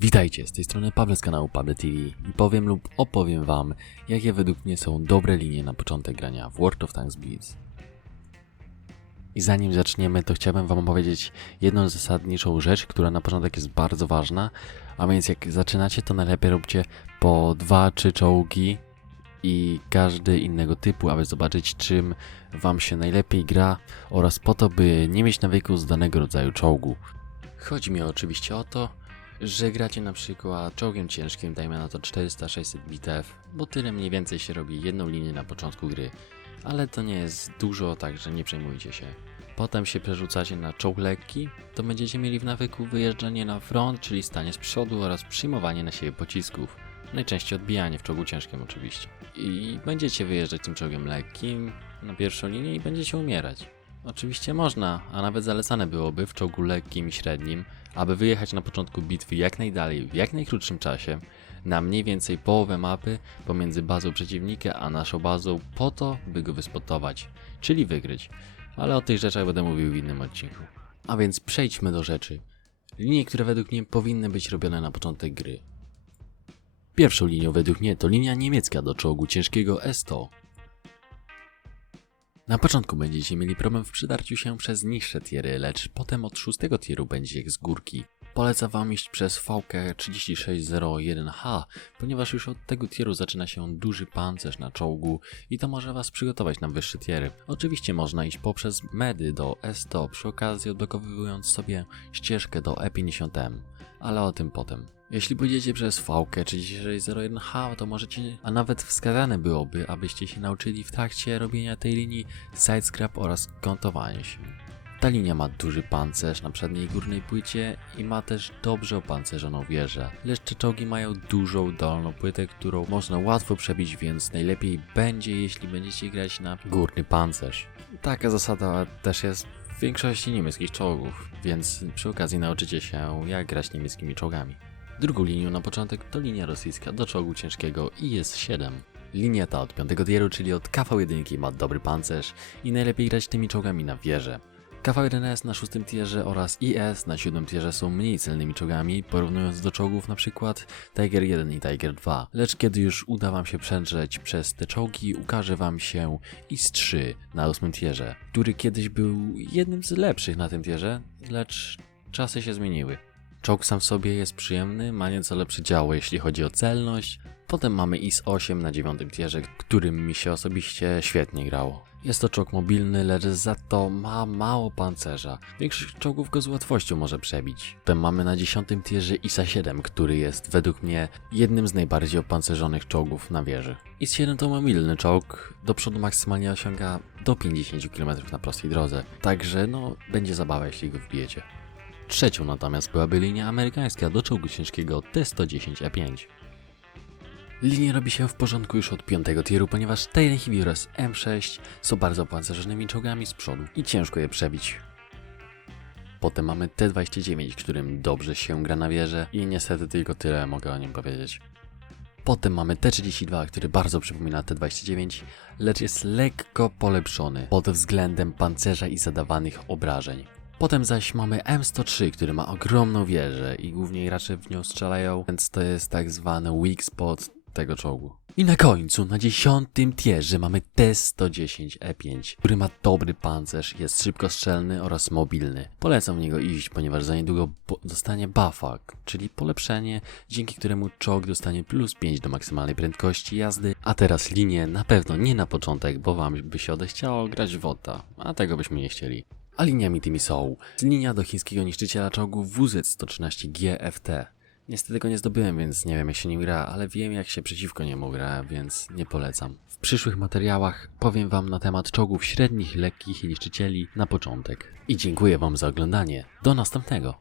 Witajcie, z tej strony Paweł z kanału Paweł TV i powiem lub opowiem wam, jakie według mnie są dobre linie na początek grania w World of Tanks Blitz. I zanim zaczniemy, to chciałbym wam opowiedzieć jedną zasadniczą rzecz, która na początek jest bardzo ważna, a więc jak zaczynacie, to najlepiej róbcie po 2-3 czołgi i każdy innego typu, aby zobaczyć, czym wam się najlepiej gra oraz po to, by nie mieć nawyku z danego rodzaju czołgu. Chodzi mi oczywiście o to, że gracie na przykład czołgiem ciężkim, dajmy na to 400-600 bitew, bo tyle mniej więcej się robi jedną linię na początku gry, ale to nie jest dużo, także nie przejmujcie się. Potem się przerzucacie na czołg lekki, to będziecie mieli w nawyku wyjeżdżanie na front, czyli stanie z przodu oraz przyjmowanie na siebie pocisków. Najczęściej odbijanie w czołgu ciężkim oczywiście. I będziecie wyjeżdżać tym czołgiem lekkim na pierwszą linię i będziecie umierać. Oczywiście można, a nawet zalecane byłoby w czołgu lekkim i średnim, aby wyjechać na początku bitwy jak najdalej, w jak najkrótszym czasie, na mniej więcej połowę mapy pomiędzy bazą przeciwnika a naszą bazą po to, by go wyspotować, czyli wygryć. Ale o tych rzeczach będę mówił w innym odcinku. A więc przejdźmy do rzeczy. Linie, które według mnie powinny być robione na początek gry. Pierwszą linią według mnie to linia niemiecka do czołgu ciężkiego S-100. Na początku będziecie mieli problem w przydarciu się przez niższe tiery, lecz potem od 6 tieru będzie jak z górki. Polecam wam iść przez VK3601H, ponieważ już od tego tieru zaczyna się duży pancerz na czołgu i to może was przygotować na wyższe tiery. Oczywiście można iść poprzez medy do S100, przy okazji odblokowując sobie ścieżkę do E50M, ale o tym potem. Jeśli pójdziecie przez VK3601H, to możecie, a nawet wskazane byłoby, abyście się nauczyli w trakcie robienia tej linii sidescrap oraz kątowania się. Ta linia ma duży pancerz na przedniej górnej płycie i ma też dobrze opancerzoną wieżę, lecz te czołgi mają dużą dolną płytę, którą można łatwo przebić, więc najlepiej będzie, jeśli będziecie grać na górny pancerz. Taka zasada też jest w większości niemieckich czołgów, więc przy okazji nauczycie się, jak grać niemieckimi czołgami. Drugą linią na początek to linia rosyjska do czołgu ciężkiego IS-7. Linia ta od 5 tieru, czyli od KV-1 ma dobry pancerz i najlepiej grać tymi czołgami na wieżę. KV-1S na 6 tierze oraz IS na 7 tierze są mniej celnymi czołgami, porównując do czołgów np. Tiger 1 i Tiger 2. Lecz kiedy już uda wam się przedrzeć przez te czołgi, ukaże wam się IS-3 na 8 tierze, który kiedyś był jednym z lepszych na tym tierze, lecz czasy się zmieniły. Czołg sam w sobie jest przyjemny, ma nieco lepsze działo jeśli chodzi o celność. Potem mamy IS-8 na 9 tierze, którym mi się osobiście świetnie grało. Jest to czołg mobilny, lecz za to ma mało pancerza. Większość czołgów go z łatwością może przebić. Potem mamy na 10 tierze IS-7, który jest według mnie jednym z najbardziej opancerzonych czołgów na wieży. IS-7 to mobilny czołg, do przodu maksymalnie osiąga do 50 km na prostej drodze, także będzie zabawa jeśli go wbijecie. Trzecią natomiast byłaby linia amerykańska do czołgu ciężkiego T-110E5. Linia robi się w porządku już od 5 tieru, ponieważ Taylor Heavy oraz M6 są bardzo opancerzonymi czołgami z przodu i ciężko je przebić. Potem mamy T-29, którym dobrze się gra na wieżę i niestety tylko tyle mogę o nim powiedzieć. Potem mamy T-32, który bardzo przypomina T-29, lecz jest lekko polepszony pod względem pancerza i zadawanych obrażeń. Potem zaś mamy M103, który ma ogromną wieżę i głównie gracze w nią strzelają, więc to jest tak zwany weak spot tego czołgu. I na końcu, na 10 tierze mamy T-110E5, który ma dobry pancerz, jest szybkostrzelny oraz mobilny. Polecam w niego iść, ponieważ za niedługo dostanie buffa, czyli polepszenie, dzięki któremu czołg dostanie plus 5 do maksymalnej prędkości jazdy. A teraz linię na pewno nie na początek, bo wam by się odechciało grać w WOTA, a tego byśmy nie chcieli. A liniami tymi są linia do chińskiego niszczyciela czołgów WZ-113 GFT. Niestety go nie zdobyłem, więc nie wiem jak się nim gra, ale wiem jak się przeciwko niemu gra, więc nie polecam. W przyszłych materiałach powiem wam na temat czołgów średnich, lekkich i niszczycieli na początek. I dziękuję wam za oglądanie. Do następnego!